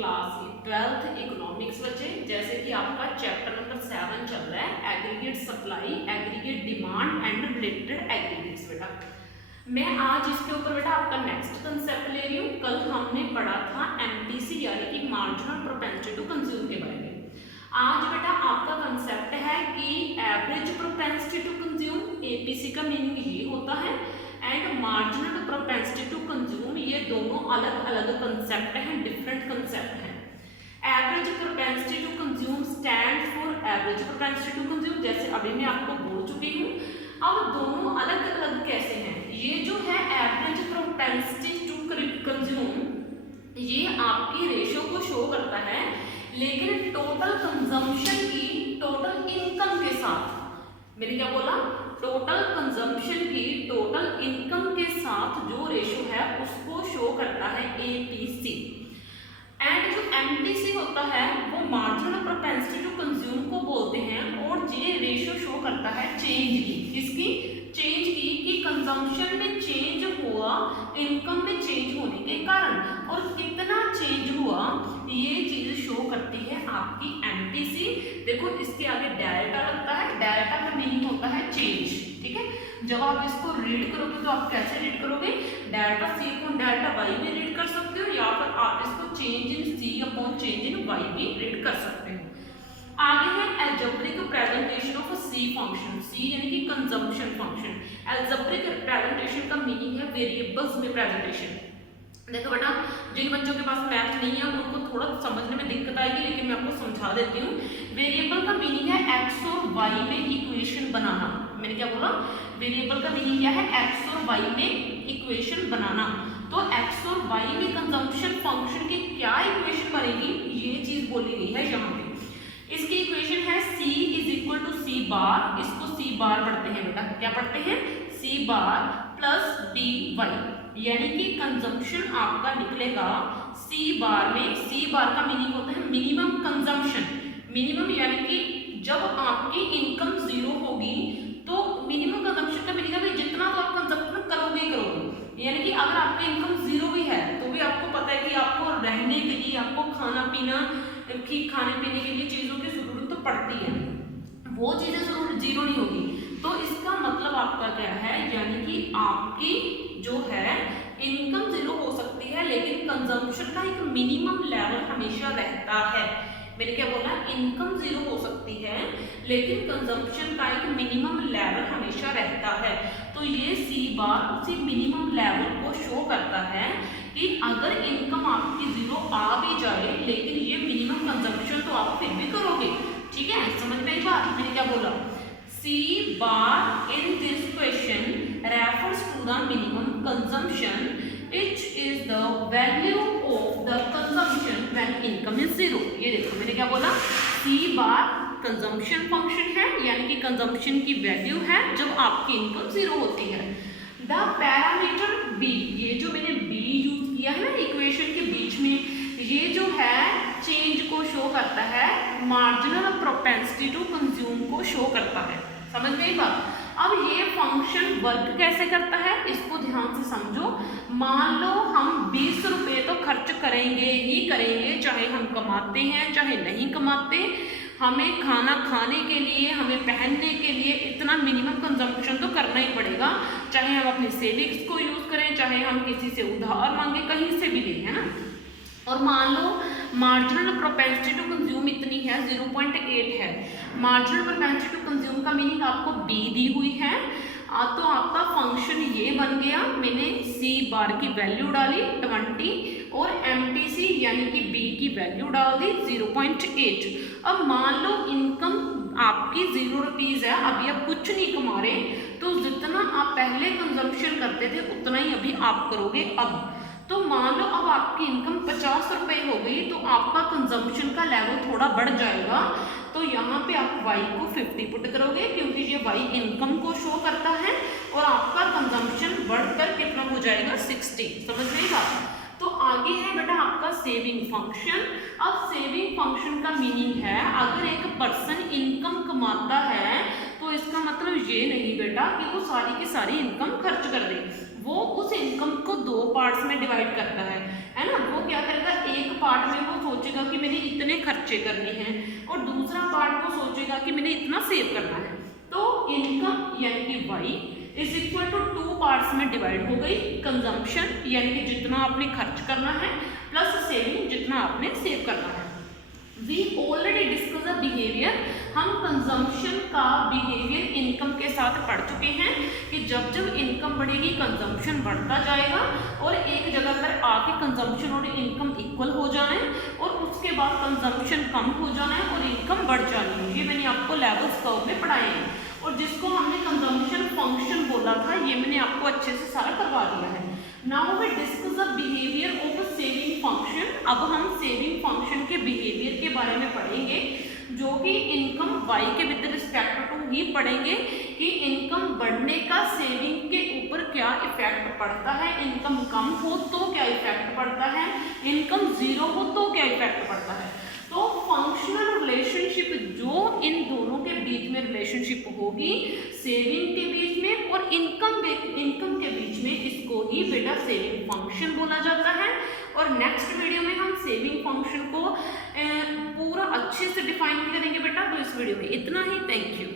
Class 12th economics बच्चे। जैसे कि आपका चैप्टर नंबर 7 चल रहा है aggregate supply, aggregate demand and related aggregates. बेटा मैं आज इसके ऊपर बेटा आपका नेक्स्ट कंसेप्ट ले रही हूँ। कल हमने पढ़ा था एमपीसी यानी कि मार्जिनल प्रोपेंसिटी टू कंज्यूम के बारे में। आज बेटा आपका कंसेप्ट है कि average propensity to consume, APC का मीनिंग ये होता है, and marginal propensity to consume, ये दोनों अलग अलग कंसेप्ट हैं, डिफरेंट कंसेप्ट हैं। Average propensity to consume stand for average propensity to consume, जैसे अभी मैं आपको बोल चुकी हूँ। अब दोनों अलग अलग कैसे हैं? ये जो है एवरेज प्रोपेंसिटी टू कंज्यूम, ये आपकी रेशियो को शो करता है, लेकिन टोटल कंजम्पशन की टोटल इनकम के साथ। मैंने क्या बोला? टोटल कंजम्पशन की टोटल इनकम के साथ जो रेशियो है उसको शो करता है एपीसी। एंड जो एमपीसी होता है वो मार्जिनल प्रोपेंसिटी टू कंज्यूम को बोलते हैं, और ये रेशियो शो करता है चेंज की। किसकी? चेंज की, कि कंजम्पशन में चेंज हुआ इनकम में चेंज होने के कारण, और कितना चेंज हुआ ये चीज शो करती है आपकी एमपीसी। देखो इसके आगे डेल्टा लगता है, डेल्टा का मीनिंग होता है चेंज। ठीक है, जब आप इसको रीड करोगे तो आप कैसे रीड करोगे? Delta C upon delta Y भी रीड कर सकते हो, या फिर आप इसको change in C upon change in Y भी रीड कर सकते हो। आगे है algebraic presentation of C function. C यानी कि कंजम्पशन फंक्शन। अलजेब्रिक प्रेजेंटेशन का मीनिंग है वेरिएबल्स में प्रेजेंटेशन। देखो बेटा, जिन बच्चों के पास मैथ नहीं है उनको थोड़ा समझने में दिक्कत आएगी, लेकिन मैं आपको समझा देती हूँ। वेरिएबल का मीनिंग है एक्स और वाई में इक्वेशन बनाना। मैंने क्या बोला? वेरिएबल का मीनिंग क्या है? एक्स और वाई में इक्वेशन बनाना। तो एक्स और वाई में कंजम्पशन फंक्शन की क्या इक्वेशन बनेगी, ये चीज बोली गई है यहाँ पे। इसकी इक्वेशन है C इज इक्वल टू सी बार। इसको सी बार पढ़ते हैं बेटा, क्या पढ़ते हैं? सी बार प्लस डी वाई, यानी कि कंजम्पशन आपका निकलेगा सी बार में। सी बार का मीनिंग होता है मिनिमम कंजम्पशन। मिनिमम यानी कि जब आपकी इनकम जीरो होगी तो मिनिमम कंजम्पशन का मीनिंग है भाई जितना तो आप कंजम्पशन करोगे ही करोगे। यानी कि अगर आपकी इनकम जीरो भी है तो भी आपको पता है कि आपको रहने के लिए, आपको खाना पीना की खाने पीने के लिए चीज़ों की जरूरत तो पड़ती है, वो चीज़ें जरूर जीरो नहीं होगी। तो इसका मतलब आपका क्या है? यानी कि आपकी जो है इनकम जीरो हो सकती है, लेकिन कंजम्पशन का एक मिनिमम लेवल हमेशा रहता है। मैंने क्या बोला? इनकम जीरो हो सकती है, लेकिन कंजम्पशन का एक मिनिमम लेवल हमेशा रहता है। तो ये सी बार उसी मिनिमम लेवल को शो करता है कि अगर इनकम आपकी जीरो आ भी जाए, लेकिन ये मिनिमम कंजम्पशन तो आप फिर भी करोगे। ठीक है, समझ में आई बात? मैंने क्या बोला? C bar in this question refers to the minimum consumption which is the value of the consumption when income is zero। ये देखो मैंने क्या बोला? सी बार कंजम्पशन फंक्शन है, यानी कि कंजम्पशन की वैल्यू है जब आपकी इनकम जीरो होती है। द पैरामीटर बी, ये जो मैंने बी यूज किया है ना इक्वेशन के बीच में, ये जो है चेंज को शो करता है, मार्जिनल प्रोपेंसिटी टू कंज्यूम को शो करता है। समझ में आई बात? अब ये फंक्शन वर्क कैसे करता है इसको ध्यान से समझो। मान लो हम 20 रुपये तो खर्च करेंगे ही करेंगे, चाहे हम कमाते हैं चाहे नहीं कमाते। हमें खाना खाने के लिए, हमें पहनने के लिए इतना मिनिमम कंजम्पशन तो करना ही पड़ेगा, चाहे हम अपनी सेविंग्स को यूज करें, चाहे हम किसी से उधार मांगे, कहीं से भी लें, है ना। और मान लो मार्जिनल प्रोपेंसिटी टू कंज्यूम इतनी है, 0.8 है। मार्जिनल प्रोपेंसिटी टू कंज्यूम का मीनिंग आपको बी दी हुई है, तो आपका फंक्शन ये बन गया। मैंने सी बार की वैल्यू डाली 20 और एमपीसी यानी कि बी की वैल्यू डाल दी 0.8। अब मान लो इनकम आपकी 0 रुपीज़ है, अभी आप कुछ नहीं कमा रहे, तो जितना आप पहले कंजम्पशन करते थे उतना ही अभी आप करोगे। अब तो मान लो अब आपकी इनकम 50 रुपये हो गई, तो आपका कंजम्पशन का लेवल थोड़ा बढ़ जाएगा। तो यहाँ पे आप y को 50 पुट करोगे, क्योंकि ये y इनकम को शो करता है, और आपका कंजम्पशन बढ़कर कितना हो जाएगा? 60। समझ में आई बात? तो आगे है बेटा आपका सेविंग फंक्शन। अब सेविंग फंक्शन का मीनिंग है, अगर एक पर्सन इनकम कमाता है तो इसका मतलब ये नहीं बेटा कि वो सारी की सारी इनकम खर्च कर दे। वो उस इनकम को 2 पार्ट्स में डिवाइड करता है ना। वो क्या करेगा? एक पार्ट में वो इतने खर्चे करने हैं, और दूसरा पार्ट वो सोचेगा कि मैंने इतना सेव करना है। तो इनकम यानी कि Y is equal to 2 parts में डिवाइड हो गई, कंजम्पशन यानी कि जितना आपने खर्च करना है प्लस सेविंग जितना आपने सेव करना है। We already discuss the behaviour, हम कंजम्पशन का बिहेवियर इनकम के साथ पढ़ चुके हैं कि जब जब इनकम बढ़ेगी कंजम्पशन बढ़ता जाएगा और एक जगह पर आके कंजम्पशन और इनकम इक्वल हो जाना है, और उसके बाद कंजम्पशन कम हो जाना है और इनकम बढ़ जानी है। ये मैंने आपको लेवल्स कर्व में पढ़ाए हैं, और जिसको हमने कंजम्पशन फंक्शन बोला था ये मैंने आपको अच्छे से सारा करवा दिया है। Now we discuss the behaviour of saving function. अब हम सेविंग फंक्शन के बिहेवियर के बारे में पढ़ेंगे, जो कि इनकम वाई के विद रिस्पेक्ट टू ही पढ़ेंगे कि इनकम बढ़ने का सेविंग के ऊपर क्या इफेक्ट पड़ता है, इनकम कम हो तो क्या इफेक्ट पड़ता है, इनकम जीरो हो तो क्या इफेक्ट पड़ता है। तो फंक्शनल रिलेशनशिप जो इन दोनों के बीच में रिलेशनशिप होगी सेविंग के बीच में और इनकम के बीच में, इसको ही बेटा सेविंग फंक्शन बोला जाता है। और नेक्स्ट वीडियो में हम सेविंग फंक्शन को पूरा अच्छे से डिफाइन करेंगे बेटा। तो इस वीडियो में इतना ही। Thank you.